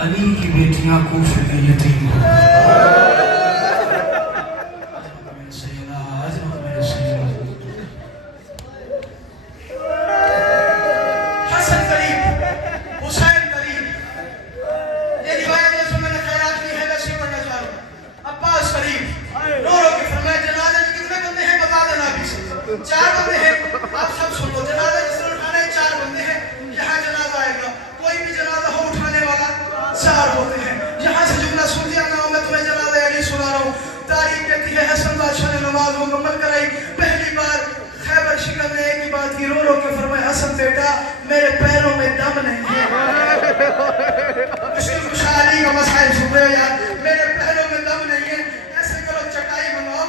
علی کی بیٹیاں کوفے میں یتیم ہو حسن قریب، حسین قریب، یہ روایت ہے جو میں نے خیرات کی ہے ویسے پڑھنا چاہ رہا ہوں۔ عباس قریب رو رو کے فرمایا جنازہ میں کتنے بندے ہیں بتا دینا ابھی سے۔ 4 بندے ہیں، آپ سب سن لو، جنازہ جس نے اٹھانا ہے 4 بندے ہیں، یہاں جنازہ آئے گا، کوئی بھی جنازہ ہو اٹھانے والا 4 ہوتے ہیں۔ یہاں سے جملہ سن لیا نہ ہو، میں تمہیں جنازہ علی سنا رہا ہوں۔ تاریخ کہتی ہے حسن بادشاہ نے نماز مکمل کرائی، پہلی بار خیبر شکل میں ایک ہی بات کی، رو رو کے فرمایا حسن بیٹا میرے پیروں میں دم نہیں ہے۔ اس کی خوشحالی کا مسائل سن رہے ہو یار، میرے پیروں میں دم نہیں ہے، ایسے کرو چٹائی بناؤ،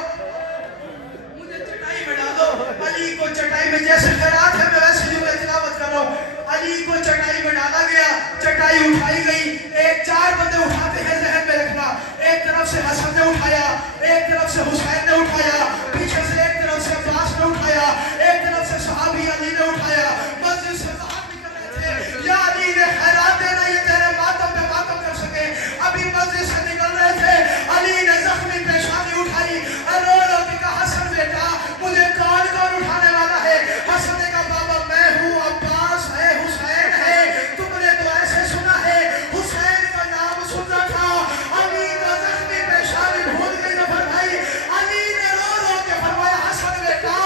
مجھے چٹائی بنا دو۔ علی کو چٹائی میں جیسے خیرات ہے میں ویسے جملہ تلاوت کر رہا ہوں۔ علی کو چٹائی میں ڈالا گیا، چٹائی اٹھائی گئی، 4 بندے اٹھاتے ہیں ذہن میں رکھنا، ایک طرف سے حسن نے اٹھایا، ایک طرف سے حسین نے اٹھایا، پیچھے سے ایک طرف سے عباس نے اٹھایا، ایک طرف سے صحابی علی نے اٹھایا، مسجد سے باہر نکل رہے تھے، یا علی نے خیرات دینا یہ تیرے ماتم پہ ماتم کر سکے، ابھی مسجد سے نکل رہے تھے، علی نے زخمی پیشانی اٹھائی، رو رو کے کہا حسن بیٹا مجھے کون کون اٹھانے والا ہے؟ حسن نے کہا بابا میں ہوں، عباس ہے، حسین ہے، تم نے تو ایسے سنا ہے، حسین کا نام سننا تھا، علی کا زخمی پیشانی بھول گئی نہ فرمائی، علی نے رو رو کے فرمایا حسن بیٹا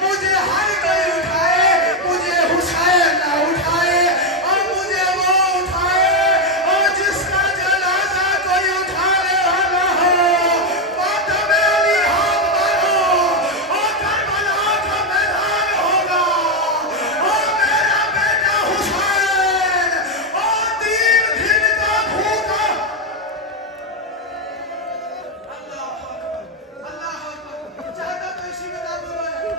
مجھے ہر کوئی اٹھائے، مجھے حسین نہ اٹھائے، اور مجھے وہ اٹھائے اور جس کا جنازہ کوئی اٹھانے والا ہو، ماتم علی ہاتھ مارو اور کربلا کا میدان ہوگا، اور میرا بیٹا حسین اور 3 دن کا بھوکا۔ اللہ اکبر، اللہ اکبر، چاہتا تو اسی میں تعبیر ہے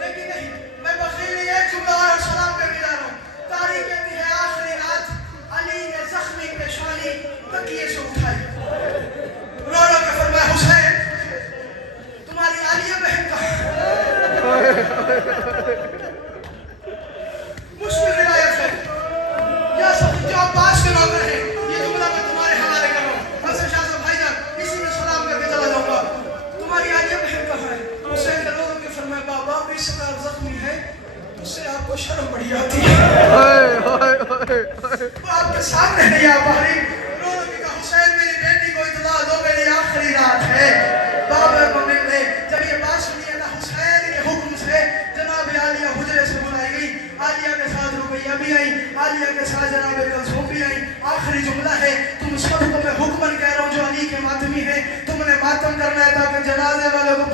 لیکن نہیں، میں بخیلی ایک جملہ اور سلام کر کے جا رہا ہوں۔ تاریخ کہتی ہے آخری رات علی نے زخمی پیشانی تکیے سے اٹھائی، رو رو کے فرمایا حسین تمہاری عالیہ بہن کہاں ہے؟ مشکل روایت ہے، یا سب جو عباس کے نوکر ہیں، یہ جملہ میں تمہارے حوالے کر رہا ہوں، حسن شاہ صاحب بھائی جان اسی میں سلام کر کے چلا جاؤں گا، تمہاری عالیہ بہن کہاں ہے؟ حسین نے رو رو کے فرمایا بابا اس کا زخمی ہے، اس سے آپ کو شرم بڑی آتی ہے، وہ آپ کے سامنے نہیں آ پا رہی، رو رو کے کہا حسین میری بیٹی کو اطلاع دو میری آخری رات ہے، بابا کو مل لے۔ جب یہ بات سنی نا حسین کے حکم سے جناب عالیہ حجرے سے بلائی گئی، عالیہ کے ساتھ رقیہ بھی آئی، عالیہ کے ساتھ جناب کلثوم بھی آئی، آخری جملہ ہے تم سب کو میں حکمن کہہ رہا ہوں جو علی کے ماتمی ہیں، تم نے ماتم کرنا ہے تاکہ جنازے والے کو